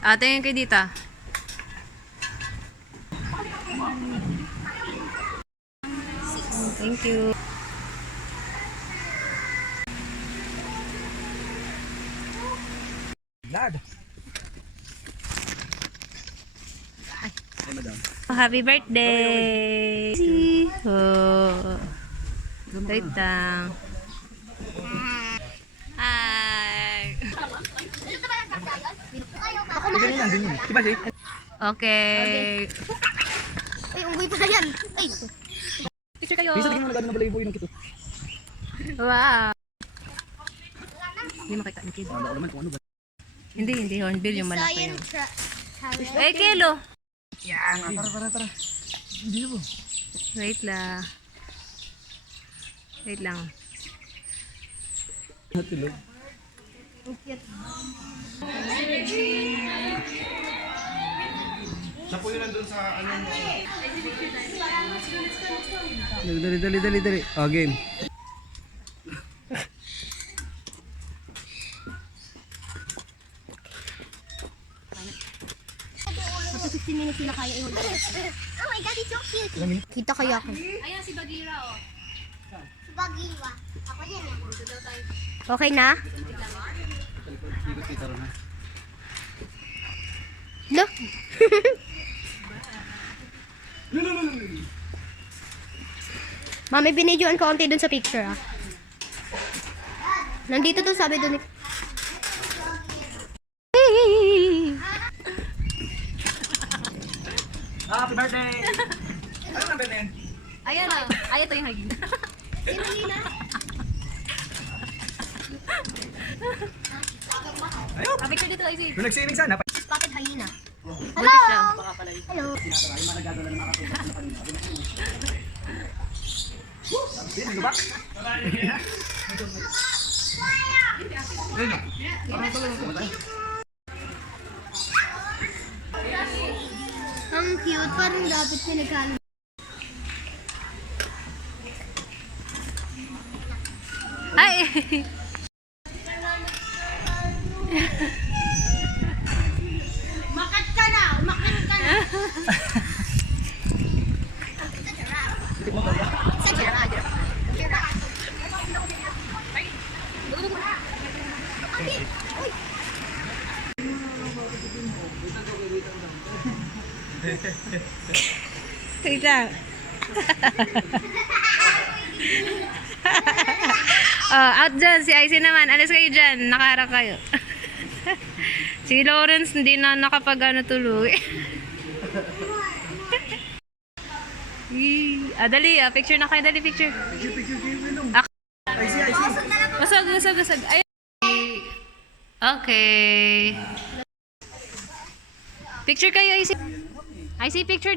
Tingin kayo dito. Thank you. Lad. Ay, madam. Happy birthday! Oh. Wait lang. Hi! Ganyan lang, ganyan. Diba, Jay? Okay. Ay, unggoy pala yan. Ay, Picture kayo. Bisa tingin mo nagano na balayibo yung kito. Wow. Hindi makita ni kid. Wala ko naman kung ano ba. Hindi hornbill yung malaki yun. Science. Ay, kilo. Yan, tara. Hindi mo. Wait lang. Wait lang. Natulog. Siya po yun nandun sa ano mo. Dali. Oh, game. Sa 15 minutes sila kaya ihulog. Oh my God, it's so cute. Kita kaya ako. Ayan si Bagira, oh. Si Bagiwa. Ako yan eh. Okay na? Ikot kita ron ha. Lo? Mami, binidyoan ko konti dun sa picture ah. Nandito to sabi dun. Happy birthday! Ano number na yan? Ayan na. Ay, ito yung hagin. Sino yun ah? Ayun! Picture dito, Izzy. Kung nagsining sana. Spotted hyena. Buntis siya. Hello. Sino ba? Ang cute. Parang dapat pinaghalo. Ay! Makat ka na! Makat ka na! Sa giraffe. Wait lang. Out dyan. Si Icy naman. Alis kayo dyan. Nakaharap kayo. Si Lawrence hindi na nakapag tuloy. Dali. Picture na kayo. Dali, picture. I see. Usag. Ayun. Okay. Picture kayo, Icy. Icy, picture.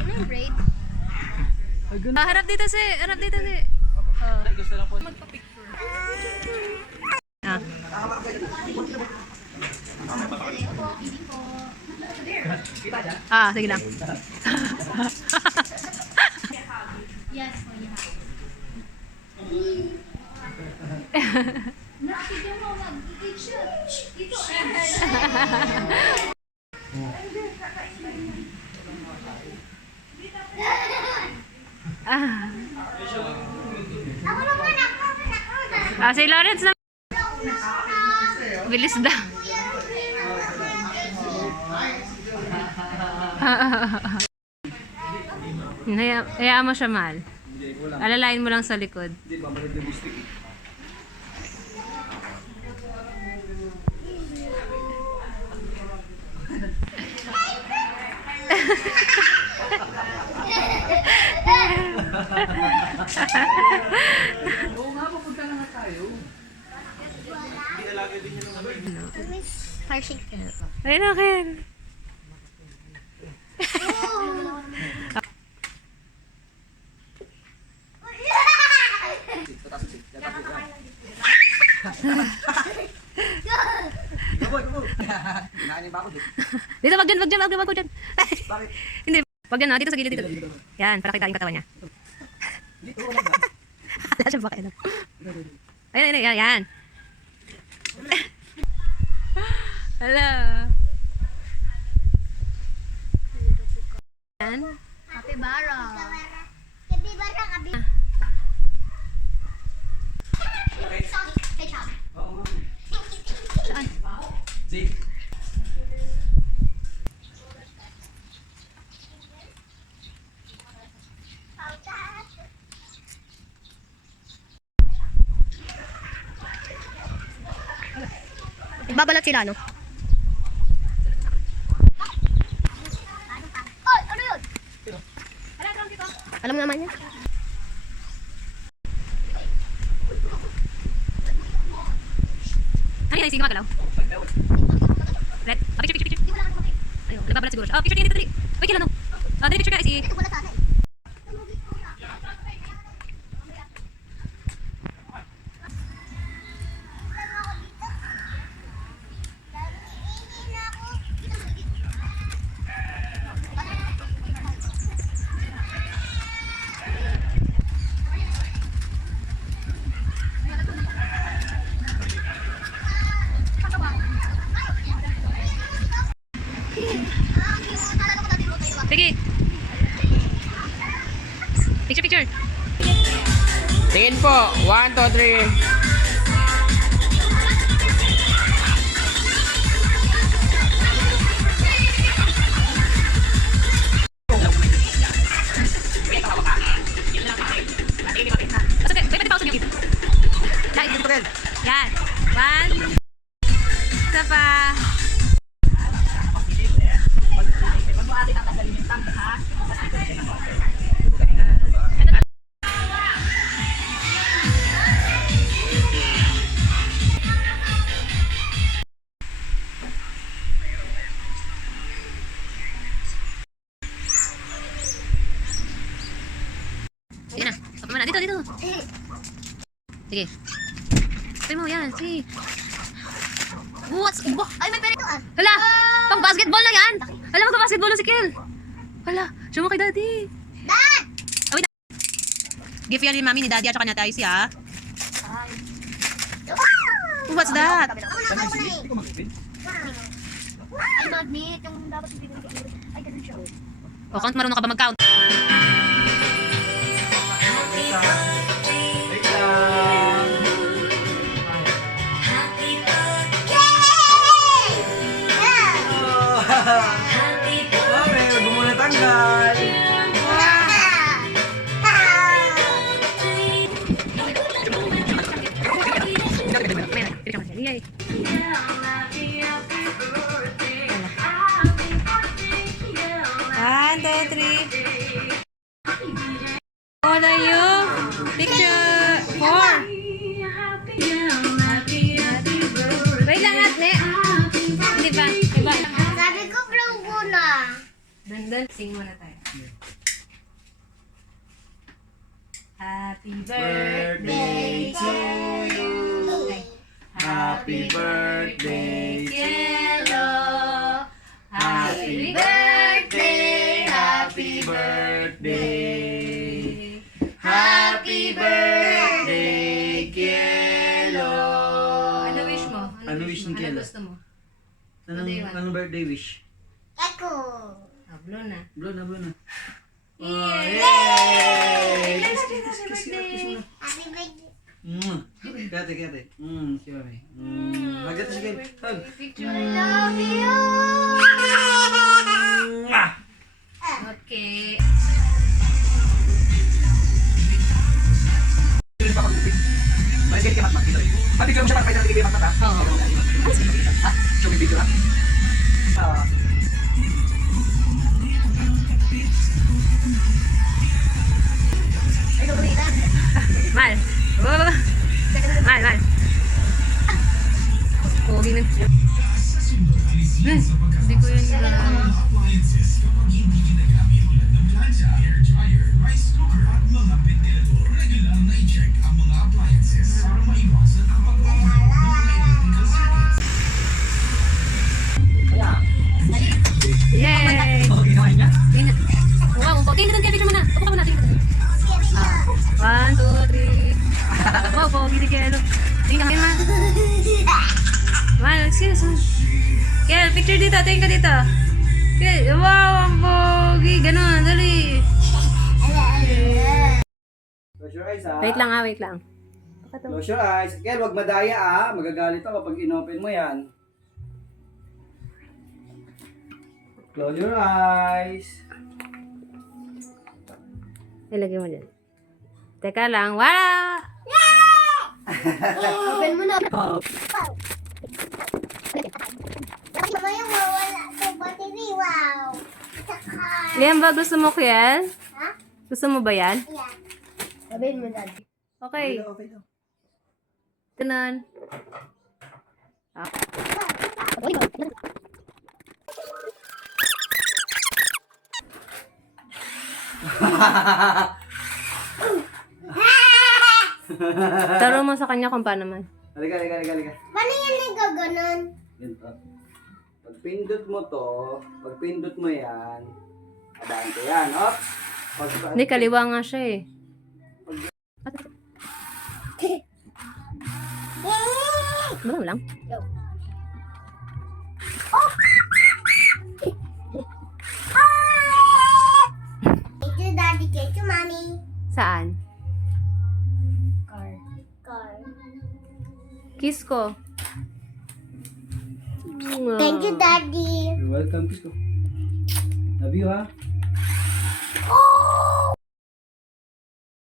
Anong braid? Harap dito si. Gusto lang po. Sige lang. Yes, Si Lawrence na. Bilis daw. Hayaan mo siya, mahal. Alalayin mo lang sa likod. Hindi, babalik yung bistik. Oo nga, papunta na nga tayo. Fire shake. Ayun na, Ken. Kinain ba ako dito? Dito, wag dyan. Bakit? Hindi, wag dyan, dito sa gilid, dito. Yan, para kita yung katawan niya. Dito, wala ba? Wala siya pakialam. Ayun, yan. Hello. Yan. Kapibara. Kapibara, kapibara. Ketchup. Oo nga. Saan? See? Babalat sila, no? Oy, ano yun? Alam mo naman yan. Ano yan? Sige magalaw. Let. Picture. Ayun, nagbabalat siguro siya. Picture dito. Wait, kailan no? Dali picture ka, si... Ito wala sana eh. Sige. Picture. Tingin po. 1, 2, 3. Basta, pwede pausin yung iba. Yan. 1. Isa pa. Sige na. Papa mo na. Dito. Sige. Sabi mo yan. Sige. Ay, may pera ito ah. Hala! Pang basketball na yan! Hala, magpa-basketball na si Kel. Hala, show mo kay daddy. Dad! Oh, wait. Gift yan ni mami, ni daddy at saka ni Ate Icy, ha? What's that? Ako na eh. Ay, magnet. Yung dapat ibigay ko. Ay, ganun siya. O, count marunong ka ba mag-count? Wait lang. Oh, okay, huwag mo muna tanggal. Yay. One, two, three. All are you? Picture 4. Wait lang at ne. Di ba? Diba? Sabi ko, vlog ko na. Dandan, sing muna tayo. Happy Birthday to you. Happy birthday, Cielo. Happy birthday, happy birthday. Happy birthday, Kielo. Ano wish mo? Ano wish ni Kielo? Ano gusto mo? Anong birthday wish? Eko. Hablo na. Blow na. Yay! Yay! Happy birthday! Happy birthday. Kate. Si Mami. Hagat si Kielo. Hug. Picture. I love you. Okay. Pati ka mo siya makakita ng bibig mata. Oo. Ha? Show me picture ha? Mal. Mal. Pogi na. Hindi ko yun Yay! Wow, pogi na doon. Kaya picture mo na. Upo ka muna. One, two, three. Wow, pogi na kaya. Tingnan ka man. One, excuse me. Kel, picture dito. Tingin ka dito. Kel, wow, ang pogi. Ganon, dali. Close your eyes, ha? Wait lang, wait lang. Close your eyes. Kel, wag madaya, ha? Magagalit ako kapag inopen mo yan. Close your eyes. Ilagay mo din. Teka lang, wala! Open mo na. Mamaya mawala sa battery. Wow. Saka. Yan ba gusto mo, Kiel? Ha? Gusto mo ba yan? Yan. Sabihin mo, Daddy. Okay. Okay daw. Ganon. Taro mo sa kanya kung paano man. Halika, halika, halika, halika. Paano yan nagaganon? Ganito. Pag pindot mo to, pag pindot mo yan, abante yan, ops. Hindi, kaliwa nga siya eh. Ano lang? Go. Thank you, Daddy. Thank you, Mommy. Saan? Car. Car. Kiss ko. Thank you, Daddy. You're welcome, Pico. Love you, ha?